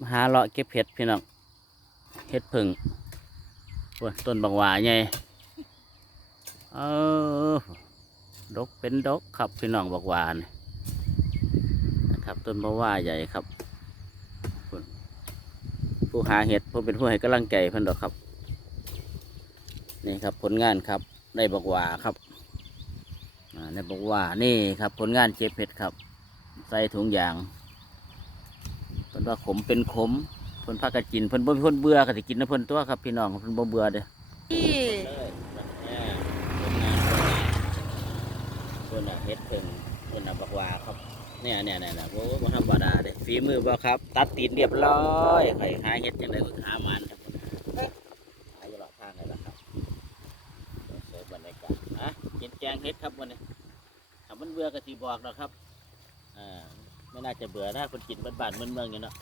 มาหาเลาะเก็บเห็ดพี่น้องเห็ดผึ่งโอ้ยต้นบักหว่าไงเออดกเป็นดกครับพี่น้องบักหว่านี่นะครับต้นบักหว่าใหญ่ครับผู้หาเห็ดผู้เป็นผู้ให้กำลังใจเพิ่นดอกครับนี่ครับผลงานครับได้บักหว่าครับได้บักหว่านี่ครับผลงานเก็บเห็ดครับใส่ถุงยางเพิ่นว่าขมเป็นขมเพิ่นพากันกินเพิ่นบ่มีคนเบื่อก็สิกินนะเพิ่นตัวครับพี่น้องเพิ่นบ่เบื่อเด้อคนน่ะเฮ็ดเพิ่งคนน่ะบักหว่าครับเนี่ยโอ้บ่ธรรมดาเด้ฝีมือบ่ครับตัดตีนเรียบร้อยไผหาเฮ็ดจังได๋ก็หามันครับหาอยู่รอบทางนี่ล่ะครับสวยบรรยากาศกินแกงเฮ็ดครับวันนี้ถ้ามันเบื่อก็สิบอกดอกครับไม่น่าจะเบื่อนะคนกินบ้านๆเมืองๆอยู่เนาะ